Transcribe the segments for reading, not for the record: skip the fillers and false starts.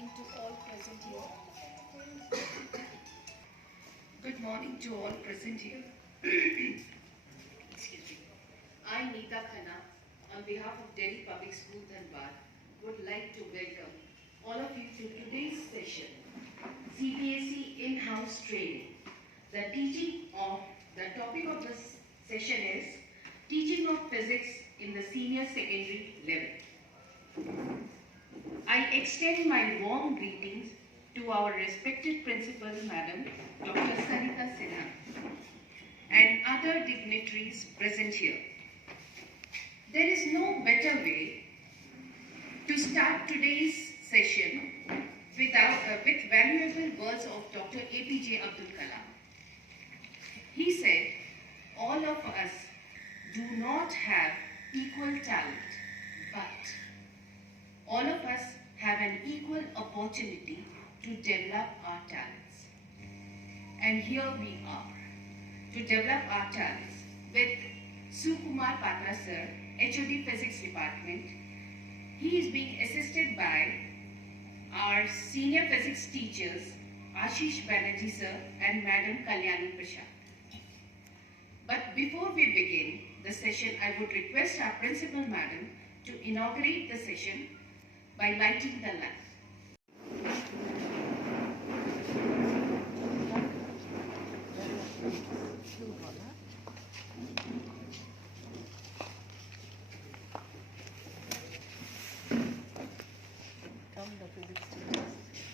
morning to all present here. Good morning to all present here. Excuse me. I, Neeta Khanna, on behalf of Delhi Public Schools Dhanbad, would like to welcome all of you to today's session, CBSE in-house training. The topic of this session is teaching of physics in the senior secondary level. I extend my warm greetings to our respected principal, Madam Dr. Sarita Sinha, and other dignitaries present here. There is no better way to start today's session with valuable words of Dr. APJ Abdul Kalam. He said, all of us do not have equal talent, but all of us have an equal opportunity to develop our talents. And here we are, to develop our talents with Sukumar Patra sir, HOD Physics Department. He is being assisted by our senior physics teachers, Ashish Banerjee sir and Madam Kalyani Prashad. But before we begin the session, I would request our principal madam to inaugurate the session by lighting the lamp.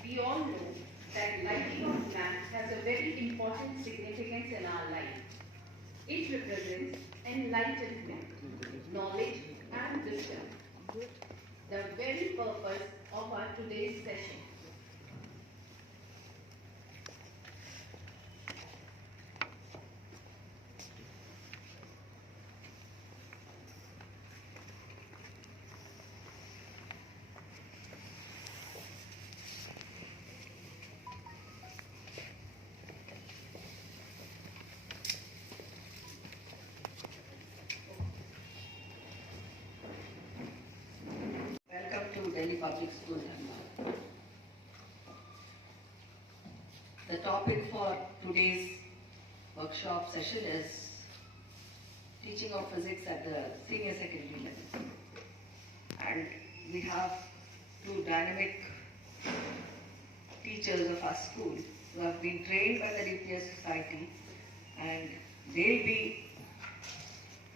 We all know that lighting of lamps has a very important significance in our life. It represents enlightenment, knowledge and wisdom, the very purpose of our today's session. Welcome to Delhi Public Schools Dhanbad. The topic for today's workshop session is teaching of physics at the senior secondary level. And we have two dynamic teachers of our school who have been trained by the DPS Society, and they'll be,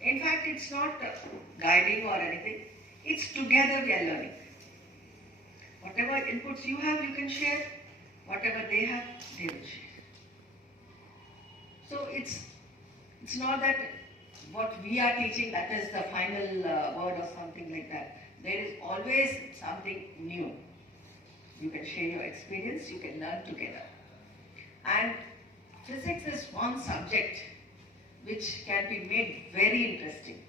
in fact it's not guiding or anything, it's together we are learning. Whatever inputs you have, you can share. Whatever they have, they will share. So it's not that what we are teaching, that is the final word or something like that. There is always something new. You can share your experience, you can learn together. And physics is one subject which can be made very interesting.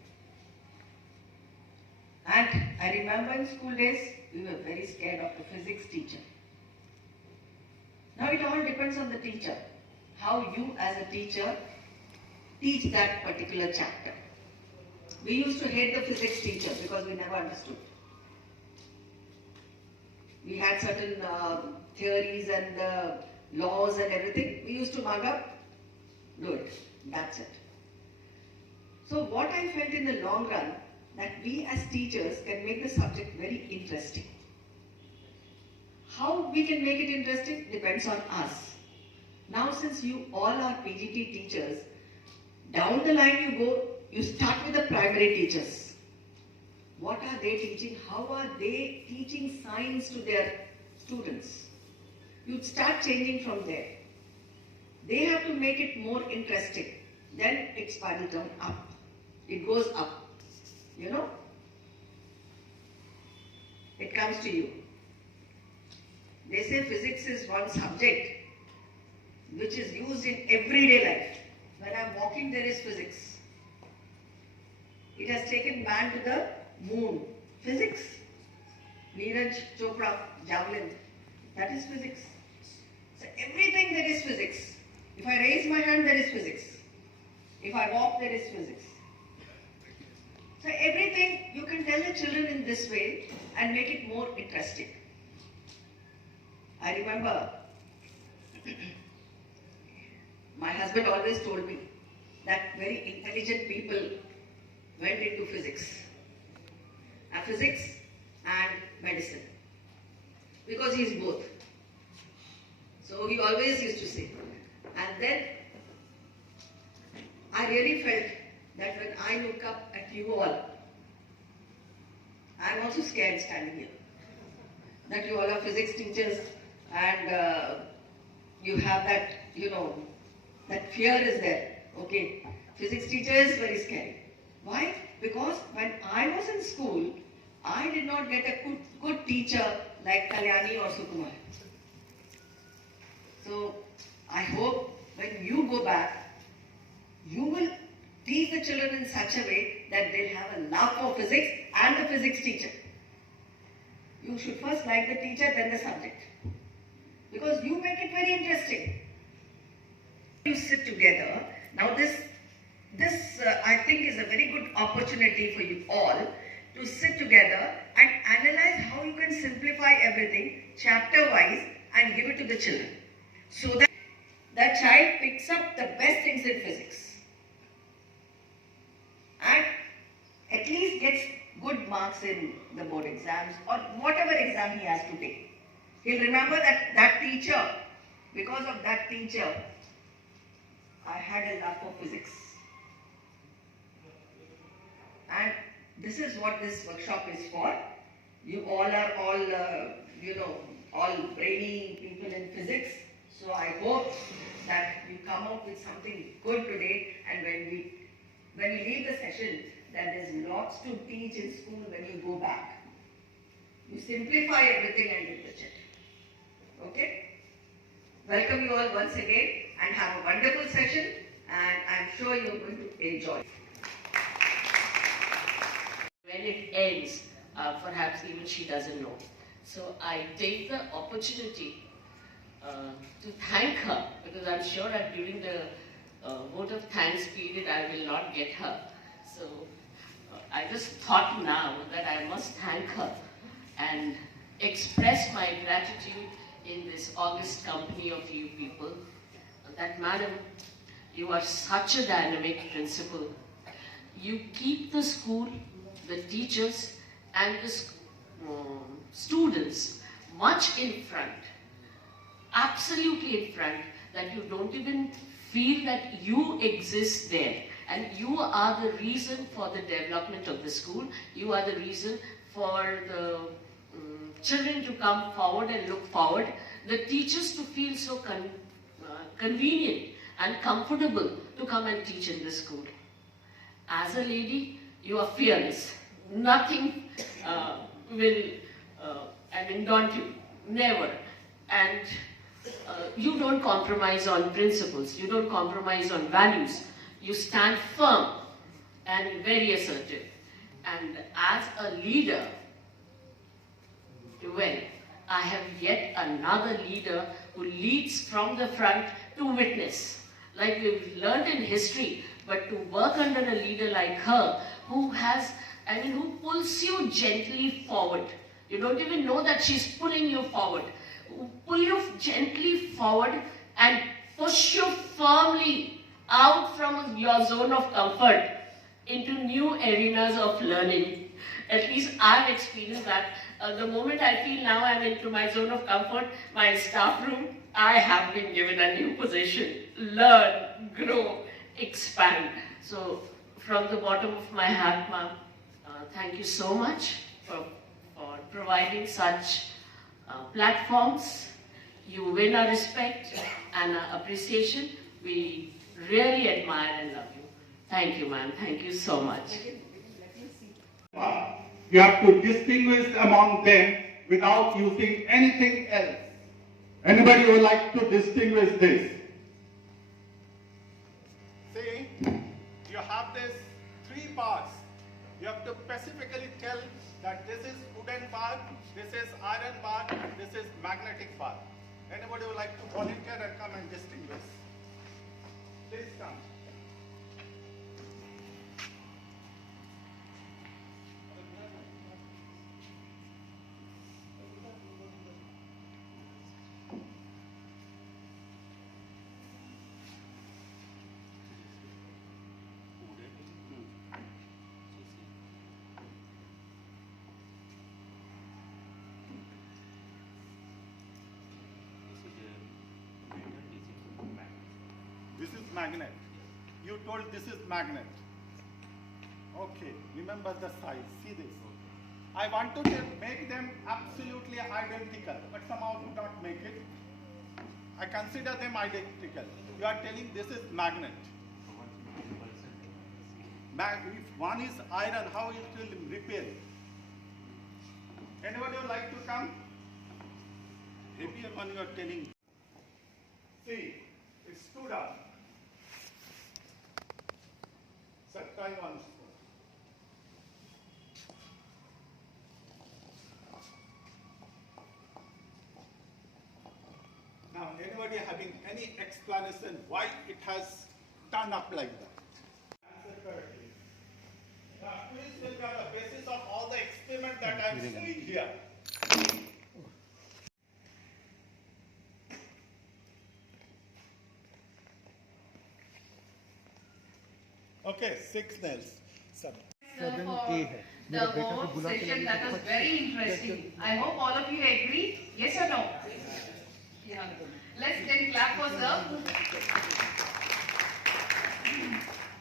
And I remember in school days, we were very scared of the physics teacher. Now it all depends on the teacher, how you as a teacher teach that particular chapter. We used to hate the physics teacher because we never understood. We had certain theories and laws and everything. We used to mug up, do it, that's it. So what I felt in the long run, that we as teachers can make the subject very interesting. How we can make it interesting depends on us. Now since you all are PGT teachers, down the line you start with the primary teachers. What are they teaching? How are they teaching science to their students? You start changing from there. They have to make it more interesting. Then it spirals down up. It goes up. You know, it comes to you. They say physics is one subject which is used in everyday life. When I'm walking, there is physics. It has taken man to the moon. Physics. Neeraj Chopra, javelin. That is physics. So everything there is physics. If I raise my hand, there is physics. If I walk, there is physics. So everything you can tell the children in this way and make it more interesting. I remember my husband always told me that very intelligent people went into physics. Physics and medicine. Because he is both. So he always used to say. And then I really felt that when I look up at you all, I'm also scared standing here. That you all are physics teachers and you have that, that fear is there. Okay, physics teacher is very scary. Why? Because when I was in school, I did not get a good teacher like Kalyani or Sukumar. So I hope when you go back, you will teach the children in such a way that they'll have a love for physics and the physics teacher. You should first like the teacher, then the subject. Because you make it very interesting. You sit together. Now this I think is a very good opportunity for you all to sit together and analyze how you can simplify everything chapter-wise and give it to the children. So that the child picks up the best things in physics and at least gets good marks in the board exams or whatever exam he has to take. He'll remember that teacher, because of that teacher, I had a love for physics. And this is what this workshop is for. You all are all brainy people in physics. So I hope that you come out with something good today, and when we leave the session, that there's lots to teach in school when you go back. You simplify everything and get the check. Okay? Welcome you all once again and have a wonderful session, and I'm sure you're going to enjoy. When it ends, perhaps even she doesn't know. So I take the opportunity to thank her, because I'm sure that during the vote of thanks period I will not get her. So I just thought now that I must thank her and express my gratitude in this august company of you people. That madam, you are such a dynamic principal. You keep the school, the teachers and the students much in front, absolutely in front, that you don't even feel that you exist there. And you are the reason for the development of the school. You are the reason for the children to come forward and look forward. The teachers to feel so convenient and comfortable to come and teach in the school. As a lady, you are fearless. Nothing will daunt you. Never. And you don't compromise on principles. You don't compromise on values. You stand firm and very assertive. And as a leader, well, I have yet another leader who leads from the front to witness. Like we've learned in history, but to work under a leader like her, who who pulls you gently forward. You don't even know that she's pulling you forward. Pull you gently forward and push you firmly out from your zone of comfort into new arenas of learning. At least I've experienced that. The moment I feel now I'm into my zone of comfort, my staff room, I have been given a new position. Learn, grow, expand. So from the bottom of my heart, ma'am, thank you so much for providing such platforms. You win our respect and our appreciation. We really admire and love you. Thank you, ma'am. Thank you so much. You have to distinguish among them without using anything else. Anybody would like to distinguish this? See, you have these three parts. You have to specifically tell that this is wooden bar, this is iron bar, this is magnetic bar. Anybody would like to volunteer and come and distinguish? Please come. magnet. You told this is magnet. Okay, remember the size. See this. I want to make them absolutely identical, but somehow do not make it. I consider them identical. You are telling this is magnet. If one is iron, how it will repel? Anybody would like to come? Heavier one you are telling. See, it stood up. Try once. Now, anybody having any explanation why it has turned up like that? Answer correctly. Now, please will be on the basis of all the experiment that I am seeing here. Okay, 6 nails. 7. The whole session that was very interesting. I hope all of you agree. Yes or no? Yeah. Let's then clap for sir.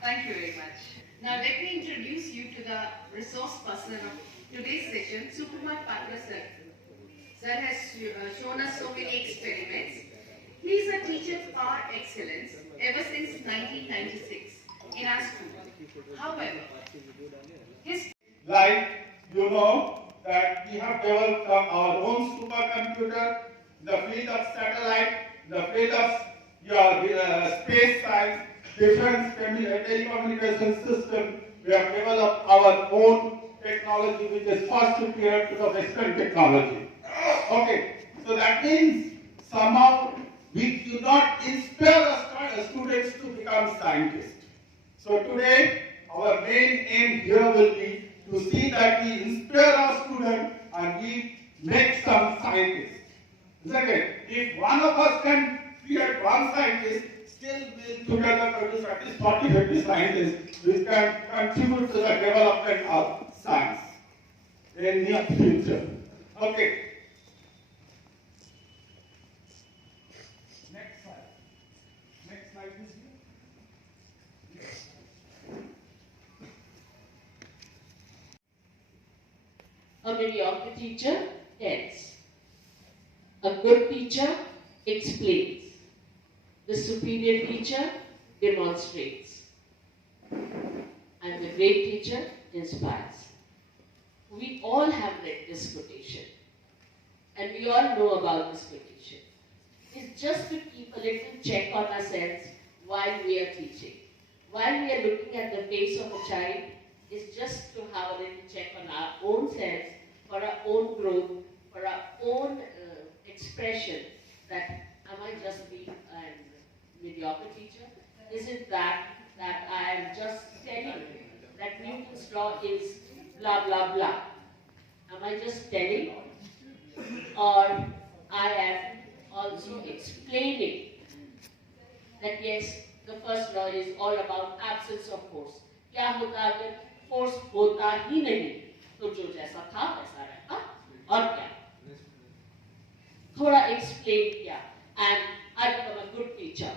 Thank you very much. Now let me introduce you to the resource person of today's session, Sukumar Patra sir. Sir has shown us so many experiments. He is a teacher par excellence ever since 1996 in our school. However, his that we have developed our own supercomputer in the field of satellite, in the field of your space science, defense, telecommunication system. We have developed our own technology, which is far superior to the Western technology. Okay, so that means somehow we do not inspire the students to become scientists. So today, our main aim here will be to see that we inspire our students and we make some scientists. Second, if one of us can create one scientist, still we'll together produce at least 40-50 scientists which can contribute to the development of science in near future. Okay. Next slide. Next slide is here. A mediocre teacher tells. A good teacher explains. The superior teacher demonstrates. And the great teacher inspires. We all have read this quotation. And we all know about this quotation. It's just to keep a little check on ourselves while we are teaching. While we are looking at the face of a child, it's just to have a little check on our own selves, for our own growth, for our own expression, that am I just being a mediocre teacher? Is it that I am just telling you that Newton's law is blah blah blah? Am I just telling, or I am also explaining that yes, the first law is all about absence of force. क्या होता अगर force होता ही नहीं, तो जो जैसा था वैसा रहता, और क्या? थोड़ा explain किया, and I become a good teacher.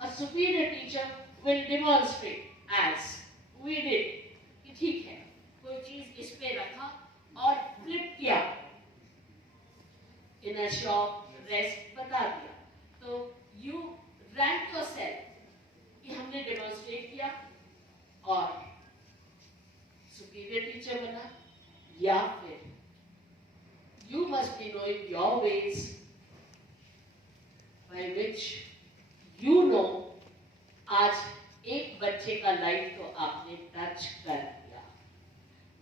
A superior teacher will demonstrate as we did कि ठीक है, कोई चीज इस पे रखा और flip किया, in a shop rest बता दिया, तो you rank yourself कि हमने demonstrate किया और superior teacher बना, या फिर you must be knowing your ways by which you know आज एक बच्चे का लाइफ तो आपने टच कर दिया,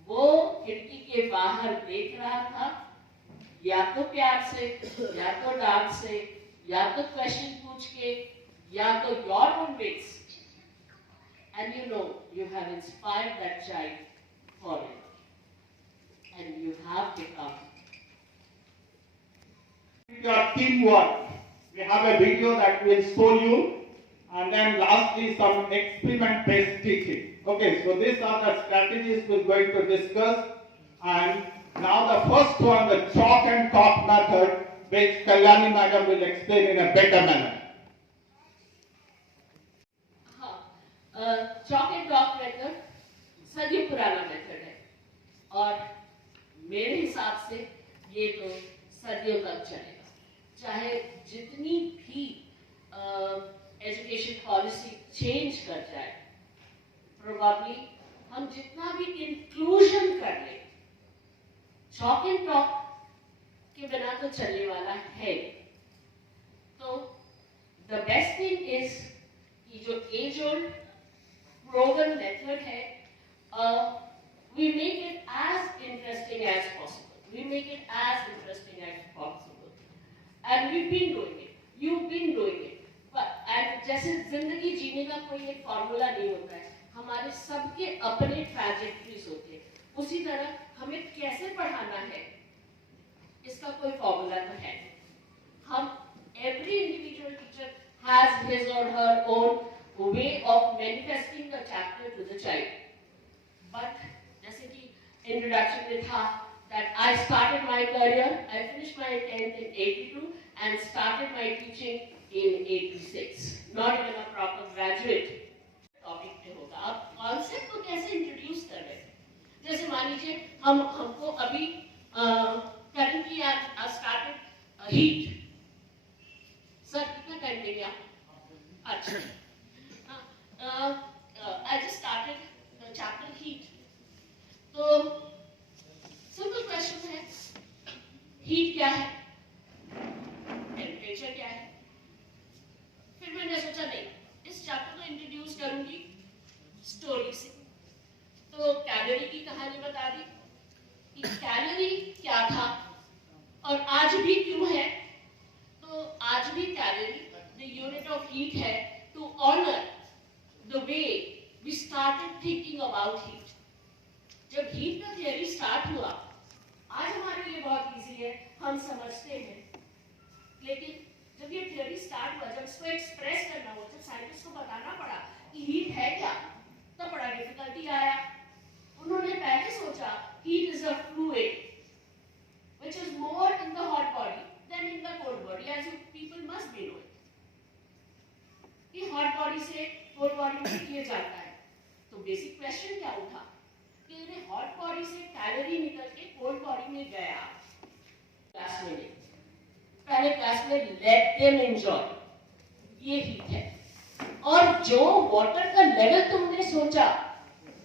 वो खिड़की के बाहर देख रहा था, या तो प्यार से, या तो डांट से, या तो क्वेश्चन पूछ के, या तो your own ways, and you know you have inspired that child for it, and you have become. Your teamwork. We have a video that will show you, and then lastly some experiment-based teaching. Okay, so these are the strategies we're going to discuss, and now the first one, the chalk and talk method, which Kalyani Madam will explain in a better manner. Chalk and talk method सदियों पुराना method है और मेरे हिसाब से ये तो सदियों तक चलेगा, चाहे जितनी भी एजुकेशन पॉलिसी चेंज कर जाए। प्रोबेबली हम जितना भी इंक्लूजन कर ले, चॉक एंड टॉक के बिना तो चलने वाला है। तो द बेस्ट थिंग इज कि जो एज ओल्ड प्रोवन मेथड है, we make it as interesting as possible. We make it as interesting as possible. And we've been doing it. You've been doing it. But and जैसे जिंदगी जीने का कोई एक formula नहीं होता है, हमारे सबके अपने ट्रैजेक्टरीज होते हैं, उसी तरह हमें कैसे पढ़ाना है इसका कोई फॉर्मूला तो है नहीं। हम every individual teacher has his or her own way of manifesting the chapter to the child. But जैसे कि introduction में था that I started my career, I finished my 10th in 82 and started my teaching in 86. Not even a proper graduate. Topic पे होगा, आप concept को कैसे introduce कर रहे हैं। जैसे मान लीजिए हमको अभी currently I started heat. Sir कितना टाइम देंगे आप? अच्छा, I just started chapter heat. तो सिंपल क्वेश्चन है, हीट क्या है, टेम्परेचर क्या है। फिर मैंने सोचा नहीं, इस चैप्टर को इंट्रोड्यूस करूंगी स्टोरी से। तो कैलोरी की कहानी बता दी कि कैलोरी क्या था और आज भी क्यों है। तो आज भी calorie the unit of heat है, to honour the way we started thinking about heat. जब हीट का थियरी स्टार्ट हुआ, आज हमारे लिए बहुत इजी है, हम समझते हैं, लेकिन जब ये थियरी स्टार्ट हुआ, जब इसको एक्सप्रेस करना हुआ, जब साइंटिस्ट को बताना पड़ा कि हीट है क्या, तब बड़ा डिफिकल्टी आया। उन्होंने पहले सोचा heat is a fluid which is more in the hot body than in the cold body, as you people must be knowing कि hot body से cold body में किया जाता है। तो बेसिक क्वेश्चन क्या उठा कि ये hot body से कैलोरी निकल के cold body में गया। क्लास में नहीं, पहले क्लास में let them enjoy, ये हीट है। और जो वाटर का लेवल तुमने सोचा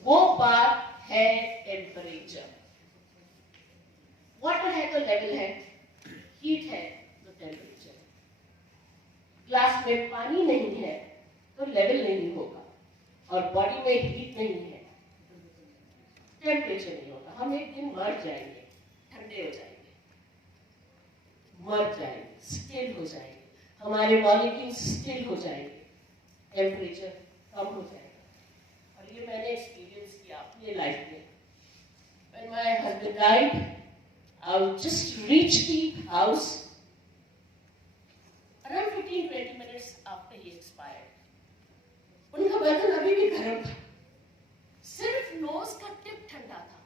वो बात है टेम्परेचर। वाटर है तो लेवल है, हीट है तो टेम्परेचर। ग्लास में पानी नहीं है तो लेवल नहीं होगा, और बॉडी में हीट नहीं है टेम्परेचर नहीं होगा। हम एक दिन मर जाएंगे, ठंडे हो जाएंगे, मर जाएंगे, स्टिल हो जाएंगे, हमारे मॉलिक्यूल्स स्टिल हो जाएंगे, टेम्परेचर कम हो जाएगा। और ये मैंने एक्सपीरियंस किया अपने लाइफ में। When my husband died, I just reached the house around 15-20 minutes after he expired. उनका बदन अभी भी गर्म था, सिर्फ नोज का टिप ठंडा था,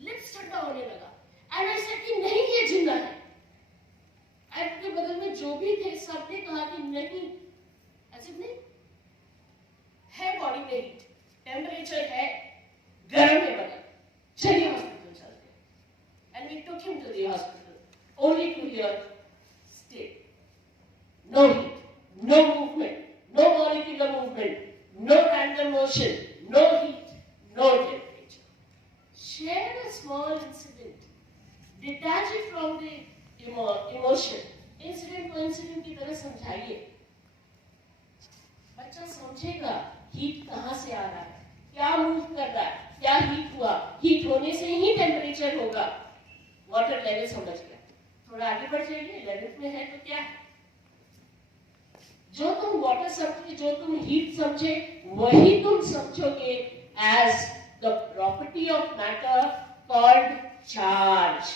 लिप्स ठंडा होने लगा। एंड आई सेड कि नहीं, ये जिंदा है। आपके बगल में जो भी थे सबने कहा कि नहीं, ऐसे नहीं है, बॉडी में हीट, टेम्परेचर है, गर्म है बदन, चलिए हॉस्पिटल चलते हैं। And we took him to the hospital only to hear state, no heat, no movement, no molecular movement, no random motion, no heat, no temperature. Share a small incident, detach it from the emotion. Incident को incident की तरह समझाइए, बच्चा समझेगा heat कहाँ से आ रहा है, क्या मूव कर रहा है, क्या हीट हुआ, हीट होने से ही टेम्परेचर होगा। वाटर लेवल समझ गया, थोड़ा आगे बढ़ जाइए, 11th में है तो क्या है, जो तुम वाटर समझे, जो तुम हीट समझे, वही तुम समझोगे as the property of matter called charge.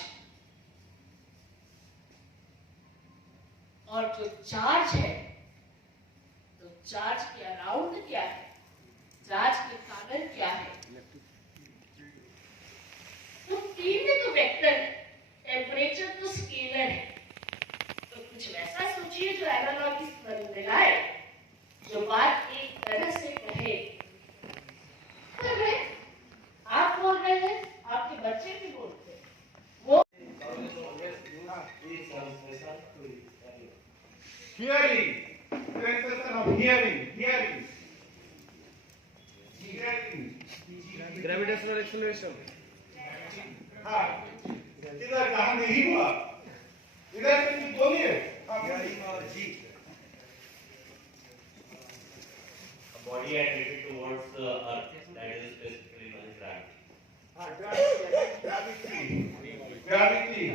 और जो चार्ज है, तो चार्ज के अराउंड क्या है, चार्ज के कारण क्या है। तो फील्ड तो वेक्टर है, टेम्परेचर तो स्केलर है। तो कुछ वैसा सोचिए जो एनालॉजी मिलाए, जो बात एक तरह से कहे Hearing. Sensation of hearing. Hearing. Hearing. Gravitational acceleration. हाँ, इधर कहाँ नहीं हुआ? इधर से कुछ बोलिए। A body attracted towards the earth, that is specifically known as gravity. Gravity.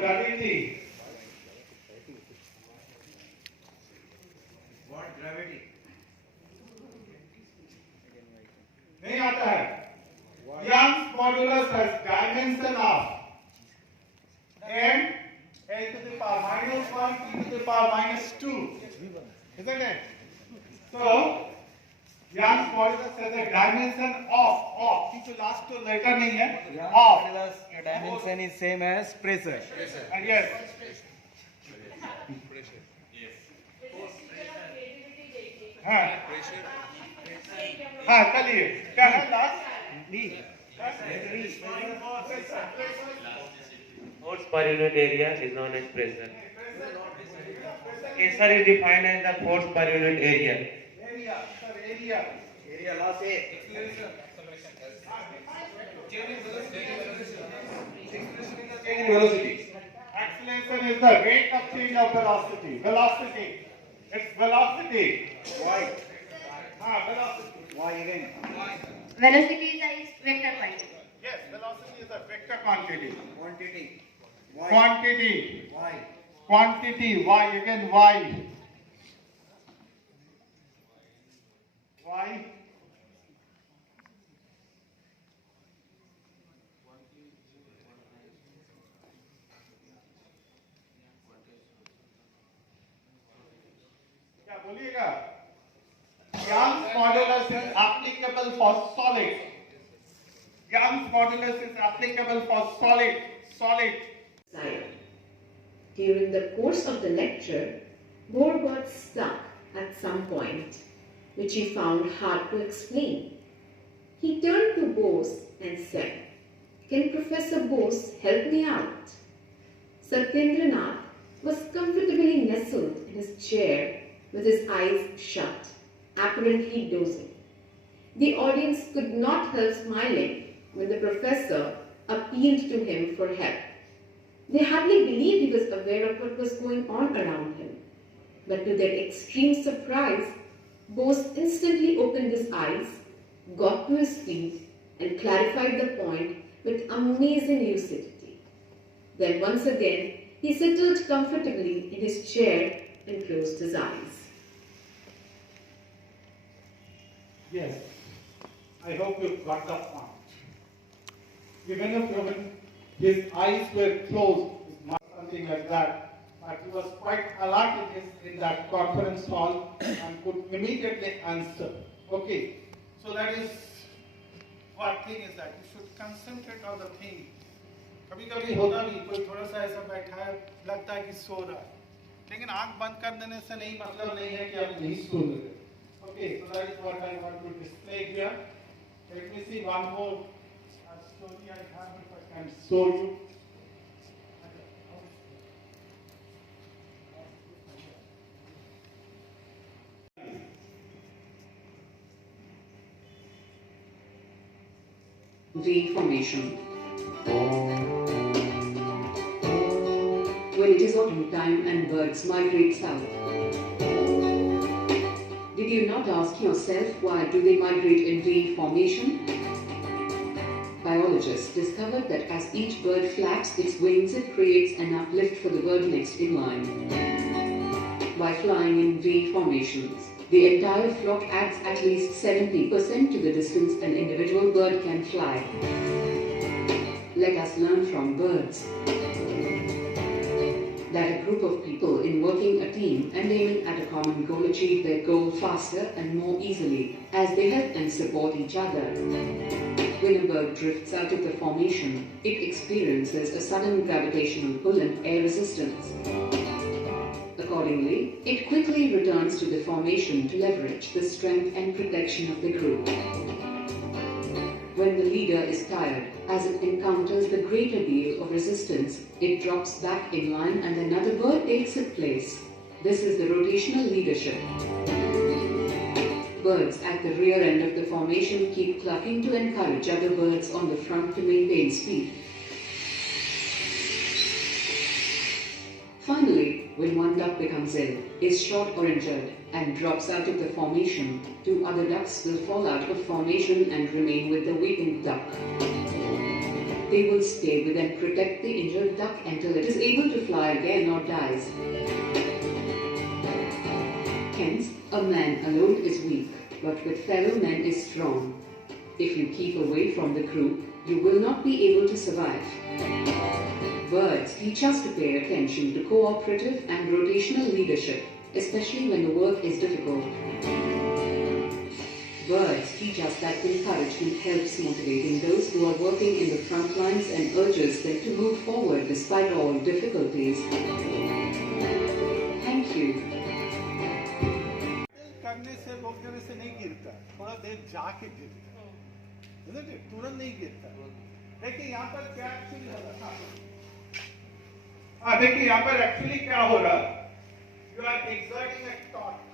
Gravity. What gravity? नहीं आता है। Young's modulus has dimension of m a to the power minus 1 e to the power minus 2, isn't it? So Young's modulus has a dimension of किंतु last to letter नहीं है of Dimension is same as pressure. and yes हाँ हाँ चलिए क्या है last Force per unit area is known as pressure. Pressure is defined as the force per unit area. area sir area Area loss A. change in velocity. Acceleration is the rate of change of velocity. Velocity. It's velocity. Why? Velocity. Why again? Velocity is a vector quantity. Yes, velocity is a vector quantity. Quantity. Why? Quantity. Why? Quantity. Why again? Why? Why? क्या बोलिएगा? Young's modulus is applicable for solid. Young's modulus is applicable for solid. During the course of the lecture, Bohr got stuck at some point, which he found hard to explain. He turned to Bose and said, "Can Professor Bose help me out?" Satyendranath was comfortably nestled in his chair with his eyes shut, apparently dozing. The audience could not help smiling when the professor appealed to him for help. They hardly believed he was aware of what was going on around him. But to their extreme surprise, Bose instantly opened his eyes, got to his feet, and clarified the point with amazing lucidity. Then once again, he settled comfortably in his chair and closed his eyes. Yes, I hope you got that point. Even if his eyes were closed, something like that, but he was quite alert in that conference hall and could immediately answer. Okay, so that is what thing is that you should concentrate on the thing. कभी-कभी होता भी कोई थोड़ा सा ऐसा बैठा है लगता है कि सो रहा है, लेकिन आंख बंद कर देने से नहीं मतलब नहीं है कि आप नहीं सुन रहे. Okay, so that is what I want to display here. Let me see one more story I have if I can show you. Reformation. When it is autumn time and birds migrate south. Did you not ask yourself why do they migrate in V formation? Biologists discovered that as each bird flaps its wings, it creates an uplift for the bird next in line. By flying in V formations, the entire flock adds at least 70% to the distance an individual bird can fly. Let us learn from birds that a group of people in working a team and aiming at a common goal achieve their goal faster and more easily as they help and support each other. When a bird drifts out of the formation, it experiences a sudden gravitational pull and air resistance. Accordingly, it quickly returns to the formation to leverage the strength and protection of the group. When the leader is tired, As it encounters the greater deal of resistance, it drops back in line and another bird takes its place. This is the rotational leadership. Birds at the rear end of the formation keep clucking to encourage other birds on the front to maintain speed. Finally, when one duck becomes ill, is shot or injured, and drops out of the formation, two other ducks will fall out of formation and remain with the weakened duck. They will stay with and protect the injured duck until it is able to fly again or dies. Hence, a man alone is weak, but with fellow men is strong. If you keep away from the crew, you will not be able to survive. Birds teach us to pay attention to cooperative and rotational leadership, especially when the work is difficult. Birds teach us that encouragement helps motivating those who are working in the front lines and urges them to move forward despite all difficulties. Thank you. करने से लोग जब से नहीं गिरता, थोड़ा देर जाके गिरता, isn't it? तुरंत नहीं गिरता। देखिए यहाँ पर क्या एक्चुअली हो रहा है? हाँ देखिए यहाँ पर एक्चुअली क्या हो रहा है? You are exerting a torque.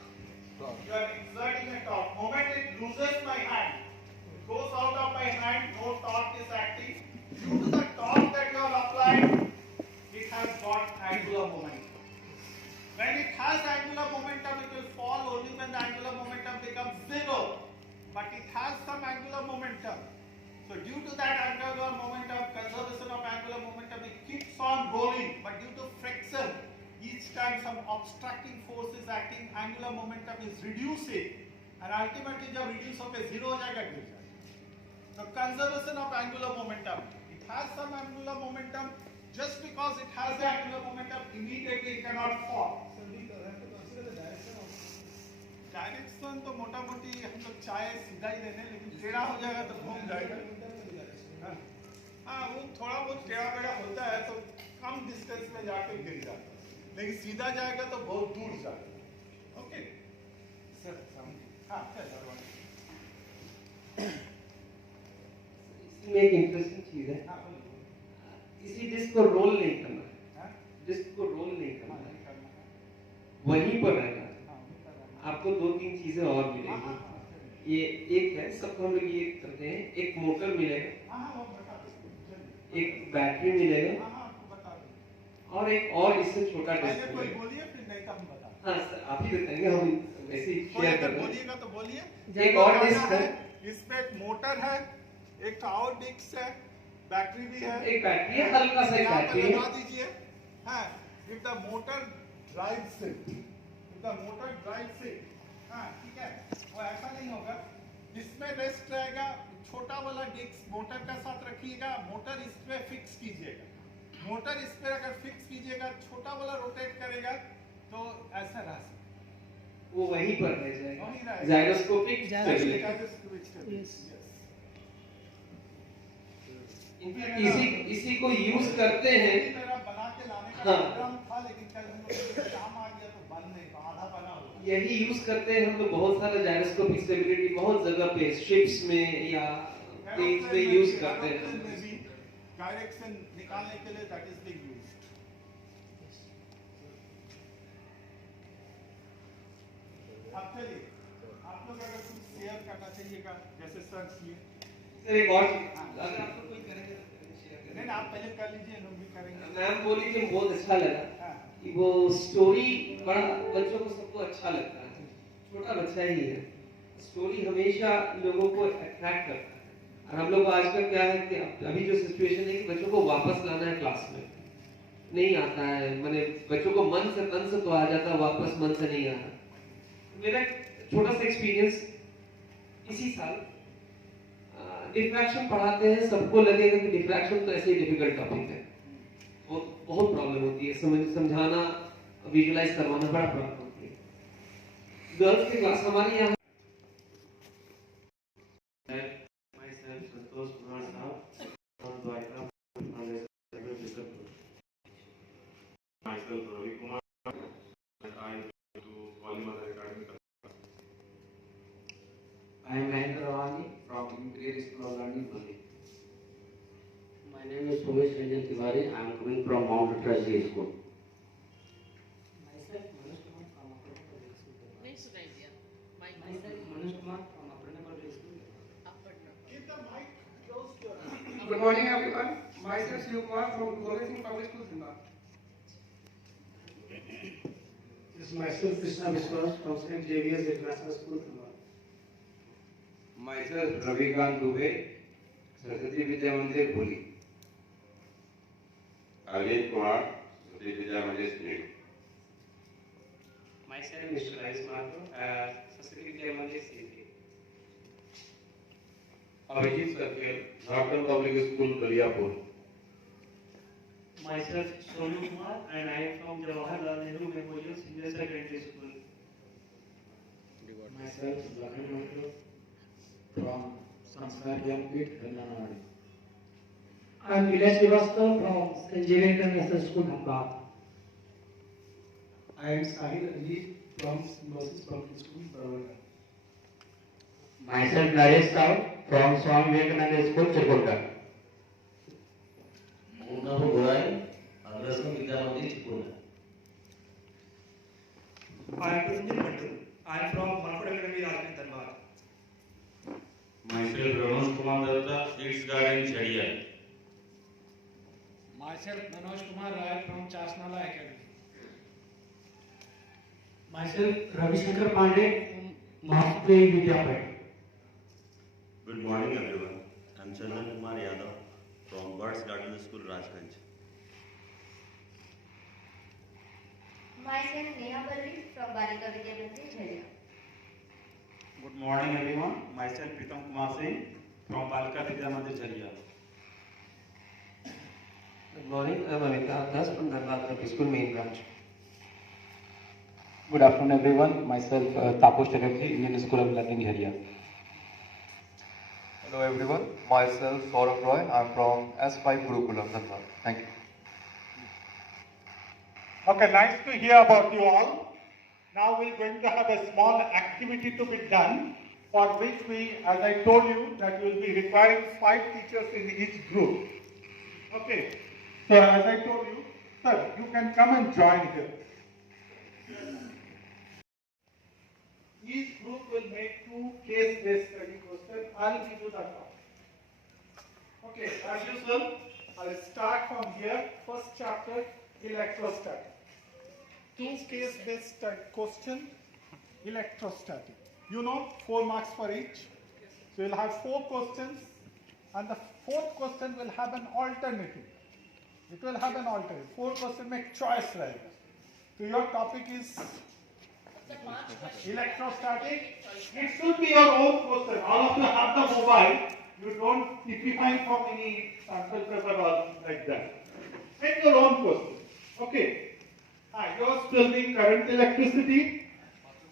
You are exerting a torque. Moment it loses my hand, it goes out of my hand. No torque is acting. Due to the torque that you are applying, it has got angular momentum. When it has angular momentum, it will fall only when the angular momentum becomes zero. But it has some angular momentum. So due to that angular momentum, conservation of angular momentum, it keeps on rolling. But due to friction, each time some obstructing force is acting, angular momentum is reducing. And ultimately, जब reduce होकर zero हो जाएगा, गिर जाएगा. So conservation of angular momentum. It has some angular momentum. Just because it has the angular momentum, immediately it cannot fall. Direction तो मोटा मोटी हम लोग चाहे सीधा ही देने, लेकिन टेढ़ा हो जाएगा तो घूम जाएगा। हाँ वो थोड़ा बहुत टेढ़ा बेढ़ा होता है तो कम डिस्टेंस में जाके गिर जाता है, लेकिन सीधा जाएगा तो बहुत दूर जाएगा। ओके सर, हाँ इसमें एक इंटरेस्टिंग चीज है, इसी डिस्क को रोल नहीं करना है, डिस्क को रोल नहीं करना है, वहीं पर रहना है। आपको दो तीन चीजें और मिलेंगी। ये एक है, सबको हम लोग ये करते हैं, एक मोटर मिलेगा, एक बैटरी मिलेगा, और एक और इससे छोटा डिस्क मिलेगा। हाँ सर, आप ही बताएंगे, हम वैसे ही शेयर कर रहे हैं। बोलिएगा तो बोलिए। एक और डिस्क है, इसमें एक मोटर है, एक और डिस्क है, बैटरी भी है, एक बैटरी है, हल्का सा एक बैटरी है। लगा दीजिए। हाँ, if the motor drives it, if the motor drives it, हाँ ठीक है, वो ऐसा नहीं होगा, इसमें रेस्ट रहेगा, छोटा वाला डिस्क मोटर का साथ रखिएगा, मोटर इस पे फिक्स कीजिएगा, मोटर इस पे अगर फिक्स कीजिएगा, छोटा वाला रोटेट करेगा तो ऐसा रह सकता, वो वहीं पर रह जाएगा, जायरोस्कोपिक इसी को यूज करते हैं। बना के लाने का प्रोग्राम था, लेकिन कल हम लोग काम आ गया तो बन नहीं, आधा बना हुआ। यही यूज करते हैं हम लोग बहुत सारे जायरोस्कोपिक स्टेबिलिटी बहुत जगह पे, शिप्स में या प्लेन्स में यूज करते हैं। डायरेक्शन निकालने के लिए दैट इज बीइंग यूज्ड। अब चलिए, आप लोग अगर कुछ शेयर करना चाहिएगा, जैसे सर किए। सर एक और अगर आपको कोई करेंगे नहीं, आप पहले कर लीजिए, हम भी करेंगे। मैम बोली कि बहुत अच्छा लगा कि वो स्टोरी, बड़ा बच्चों को सबको अच्छा लगता है, छोटा बच्चा ही है, स्टोरी हमेशा लोगों को अट्रैक्ट करता है। और हम लोग आजकल क्या है कि अभी जो सिचुएशन है कि बच्चों को वापस लाना है क्लास में, नहीं आता है, मैंने बच्चों को मन से तन से तो आ जाता है, वापस मन से नहीं आता। मेरा छोटा सा एक्सपीरियंस, इसी साल डिफ्रैक्शन पढ़ाते हैं, सबको लगेगा कि डिफ्रैक्शन तो ऐसे ही डिफिकल्ट टॉपिक है, बहुत प्रॉब्लम होती है, समझाना, विजुलाइज करवाना बड़ा प्रॉब्लम होती है। गर्ल्स की क्लास हमारी यहाँ I am Mahendra Rawani from Imperial School of Learning, Delhi. Mount Treasury School. Myself, Manoj Kumar from Aparna Public School. Next idea. Myself, Manoj Kumar from Aparna Public School. Keep the mic close to your mouth. Good morning, everyone. Myself, Shiv Kumar from Govind Singh Public School, Simla. This is myself, Krishna Vishwas from St. Xavier's International School, Simla. Myself, Ravikant Dubey, Saraswati Vidya Mandir, Puli. Arvind Kumar, Saraswati Vidya Mandir, Spring. Myself, Mr. Rais Mathur, Saraswati Vidya Mandir, Sindhi. Abhijit Sakhel, Jharkhand Public School, Daliapur. Myself, Sonu Kumar, and I am from Jawaharlal Nehru Memorial Senior Secondary School. Myself, Zakir Mathur, from Sanskar Jnanpith, Dhananwadi. I am Nilesh Srivastava from St. Xavier International School, Dhamka. I am Sahil Ali from Symbiosis Public School, Baroda. Myself, Naresh Rao from Swami Vivekananda School, Chirkota. Unnahu Gurai, Agrasam Vidya Mandir, Chikunda. I am Sanjay Mandu. I am from Manpur Academy, Rajasthan, Dhanbad. Myself, Ramesh Kumar Datta, Seeds Garden, Chadia. Myself, Manoj Kumar Rai from Chasnala Academy. Myself, Ravi Shankar Pandey from Mahatma Vidyapet. Good morning, everyone. I am Chandan Kumar Yadav from Birds Garden School, Rajganj. Myself, Neha Parvi from Balika Vidya Mandir, Jharia. Good morning, everyone. Myself, Pritam Kumar Singh from Balika Vidya Mandir, Jharia. Good morning, I am Amitabh Das from Dhanbad Public School, main branch. Good afternoon, everyone. Myself, Taposh Chatterjee, Indian School of Learning, Jharia. Hello, everyone. Myself, Saurabh Roy. I am from S5 Gurukulam, Dhanbad. Thank you. Okay, nice to hear about you all. Now we're going to have a small activity to be done, for which we, as I told you, that we will be requiring 5 teachers in each group. Okay, so as I told you, sir, you can come and join here. Each group will make 2 case-based study questions. I'll give you that one. Okay, as usual, I'll start from here. First chapter, electrostatic. 2 case-based question, electrostatic. You know, 4 marks for each. So you'll have 4 questions, and the 4th question will have an alternative. It will have an alternative. 4 questions make choice, right? So your topic is electrostatic. It should be your own question. All of you have the mobile. You don't typify from any sample paper or like that. Make your own question. Okay. Yours will be current electricity,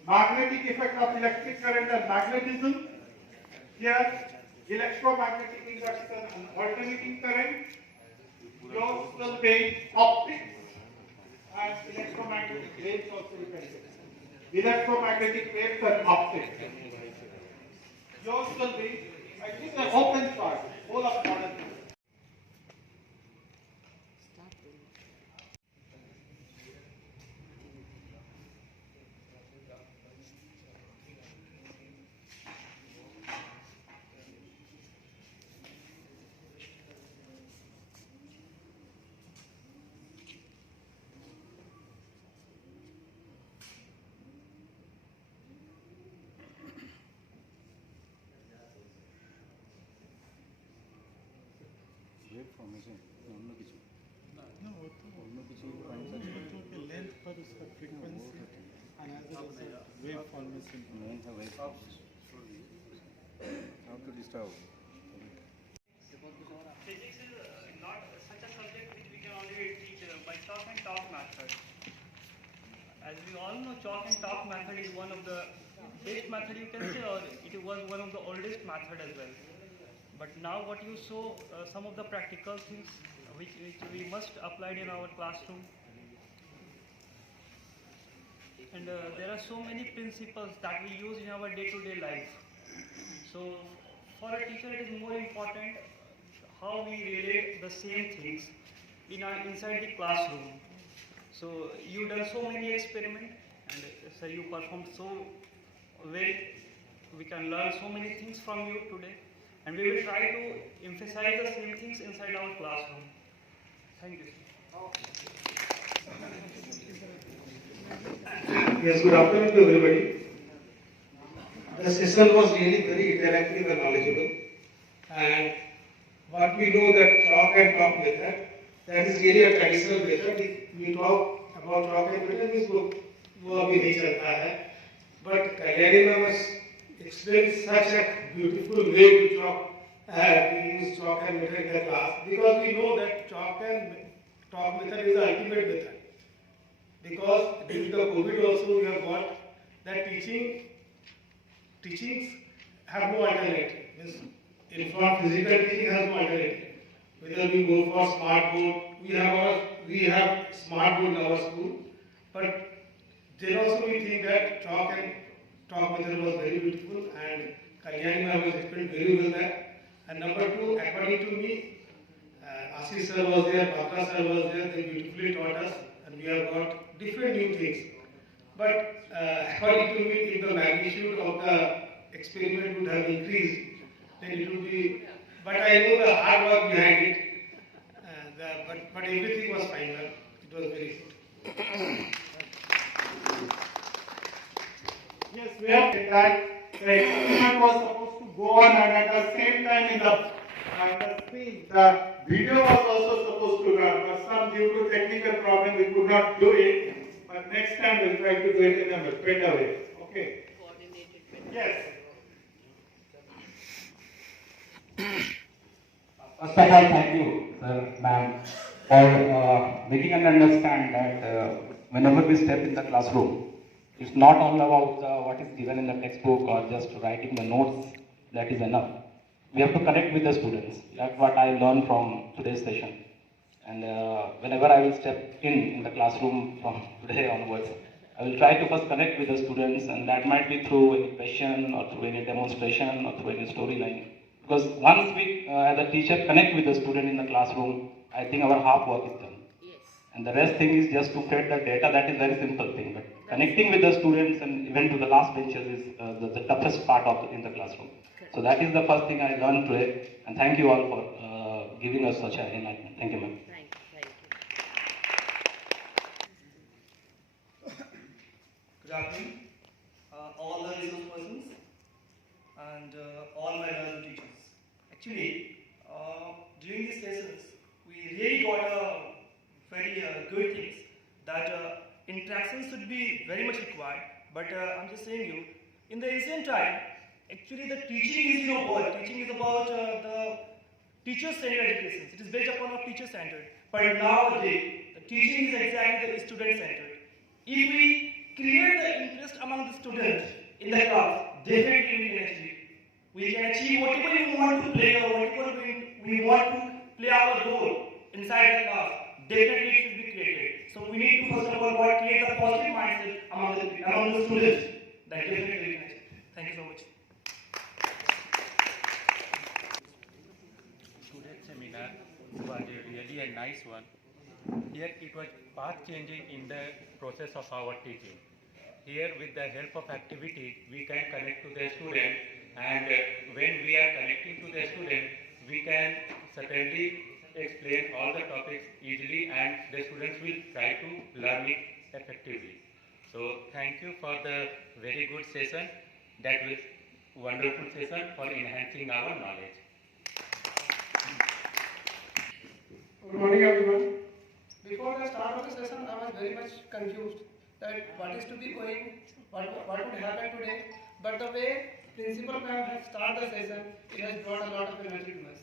magnetic effect of electric current and magnetism. Here, electromagnetic induction and alternating current. Yours will be optics and electromagnetic waves also you can say. Electromagnetic waves and optics. Yours will be, I think, an open part, whole of modern. length पर उसका frequency and as well as wave formation. How to disturb? Physics is not such a subject which we can only teach by chalk and talk method. As we all know, chalk and talk method is one of the best method you can say, or it was one of the oldest method as well. But now what you saw, some of the practical things which we must apply in our classroom. And there are so many principles that we use in our day-to-day life. So for a teacher it is more important how we relate the same things inside the classroom. So you done so many experiments, and so you performed so well. We can learn so many things from you today, and we will try to emphasize the same things inside our classroom. Thank you. Yes, good afternoon to everybody. The session was really very interactive and knowledgeable. And what we know that chalk and talk method, that is really a traditional method. If we talk about chalk and method, means वो अभी नहीं चलता है. But Kalyani ma'am has explained such a beautiful way to use chalk and method in the class, because we know that chalk and talk method is the ultimate method. Because during the COVID also we have got that teachings have no alternative. Means in front physical teaching has no alternative. Whether we go for smart board, we have smart board in our school, but then also we think that chalk and talk method was very beautiful, and Kalyani ma'am has explained very well that. And number two, according to me, Ashish sir was there, Bhakra sir was there, they beautifully taught us, and we have got different new things. But according to me, if the magnitude of the experiment would have increased, then it would be. But I know the hard work behind it. But everything was fine. It was very good. Yes, we have said that the experiment was supposed to go on, and at the same time in the screen, the video was also supposed to run, but due to technical problem we could not do it. But next time we'll try to do it in a better way. Okay. Yes. First of all, thank you, sir, ma'am, for making us understand that whenever we step in the classroom, it's not all about what is given in the textbook or just writing the notes that is enough. We have to connect with the students. That's what I learned from today's session. And whenever I will step in the classroom from today onwards, I will try to first connect with the students, and that might be through any question or through any demonstration or through any storyline. Because once we, as a teacher, connect with the student in the classroom, I think our half work is done. Yes. And the rest thing is just to fed the data. That is very simple thing. But connecting with the students and even to the last benches is the toughest part of in the classroom. So that is the first thing I learned today. And thank you all for giving us such an enlightenment. Thank you, ma'am. Good afternoon, all the resource persons and all my learning teachers. Actually, during these sessions, we really got a very good things that interactions should be very much required. But I'm just saying you, in the ancient time, actually the teaching is your word. Teaching is about the teacher-centered education. It is based upon a teacher-centered. But nowadays, the teaching is exactly the student-centered. If we create the interest among the students in the class, definitely we can achieve whatever we want to play or whatever we want to play our role inside the class. Definitely it should be created. So we need to first of all create the positive mindset among the students. That definitely we can achieve. Thank you so much. Today's seminar was really a nice one. Here it was path changing in the process of our teaching. Here with the help of activity we can connect to the student, and when we are connecting to the student we can certainly explain all the topics easily and the students will try to learn it effectively. So thank you for the very good session. That was wonderful session for enhancing our knowledge. Good morning, everyone. Before the start of the session, I was very much confused that what is to be going, what would happen today. But the way Principal Ma'am has started the session, it has brought a lot of energy to us.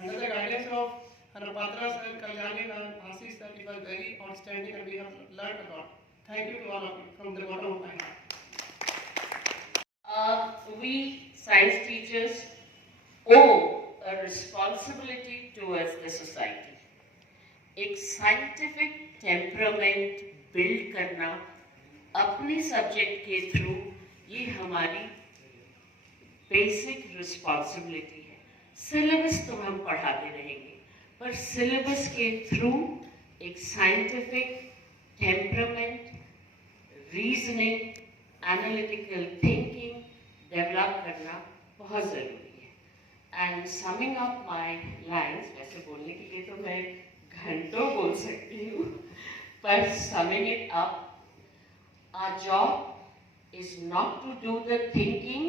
Under the guidance of Patra sir, Kalyani ma'am, Ashish sir, it was very outstanding and we have learned a lot. Thank you to all of you from the bottom of my heart. We science teachers owe a responsibility towards the society. एक scientific temperament build करना अपने subject के through, ये हमारी basic responsibility है. Syllabus तो हम पढ़ाते रहेंगे, पर सिलेबस के थ्रू एक scientific temperament, reasoning, analytical thinking develop करना बहुत ज़रूरी है. And summing up my lines, वैसे बोलने के लिए तो मैं घंटों बोल सकती हूँ, पर summing it up, our job is not to do the thinking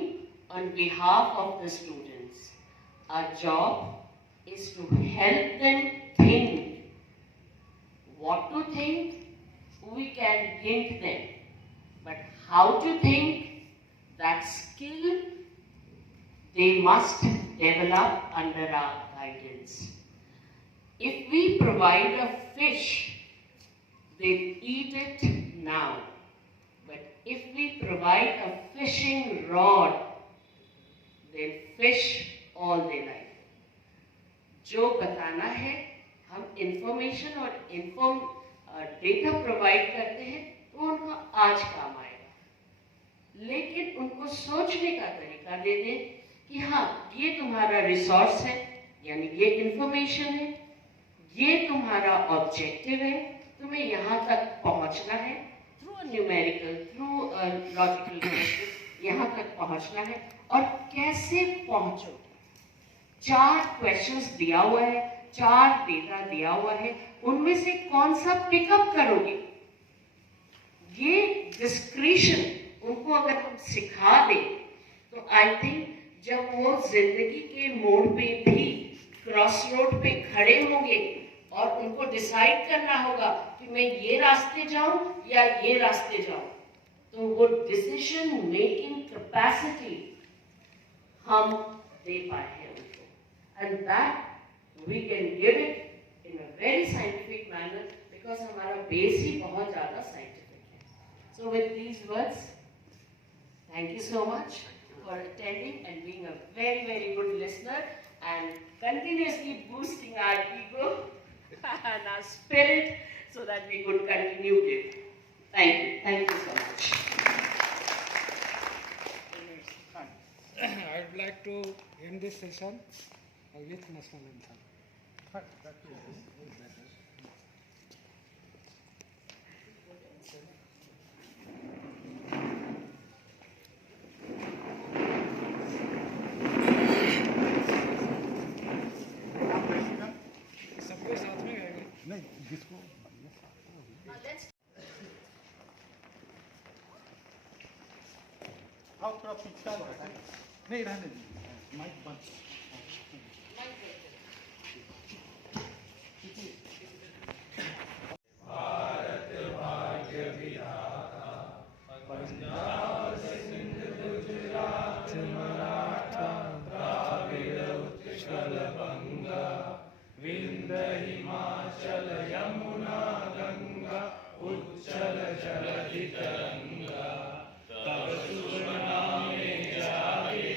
on behalf of the students. Our job is to help them think. What to think, we can hint them. But how to think, that skill they must develop under our guidance. If we provide a fish, they eat it now. But if we provide a fishing rod, they'll fish all their life. जो बताना है, हम information और data provide करते हैं, तो उनको आज काम आएगा. लेकिन उनको सोचने का तरीका दे दें कि हाँ, ये तुम्हारा रिसोर्स है, यानी ये information है, ये तुम्हारा ऑब्जेक्टिव है, तुम्हें यहाँ तक पहुँचना है, through numerical, through logical question यहाँ तक पहुँचना है, और कैसे पहुँचोगे. 4 क्वेश्चंस दिया हुआ है, 4 डेटा दिया हुआ है, उनमें से कौन सा पिकअप करोगे. ये डिस्क्रिशन उनको अगर हम सिखा दें, तो आई थिंक जब वो जिंदगी के मोड़ पे भी क्रॉस रोड पे खड़े होंगे और उनको डिसाइड करना होगा कि मैं ये रास्ते जाऊं या ये रास्ते जाऊं, तो वो डिसीजन मेकिंग कैपेसिटी हम दे पाए हैं उनको. And that we can give it in a very scientific manner, because हमारा बेस ही बहुत ज़्यादा साइंटिफिक है. So with these words, thank you so much for attending and being a very, very good listener and continuously boosting our ego and our spirit so that we could continue it. Thank you. Thank you so much. I would like to end this session with national anthem. नहीं, जिसको आओ थोड़ा पीछे नहीं रहने दीजिए, mic बंद. भारत भाग्य विधाता, पंजाब सिंध गुजरात मराठा द्राविड़ उत्कल बंगा, विंध्य हिमाचल यमुना गंगा, उच्चल जलधि तरंगा. तब शुभ नामे जागे,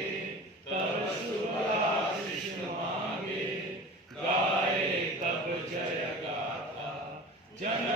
तब शुभ आशीष मांगे, गाए तब जय गाथा, जन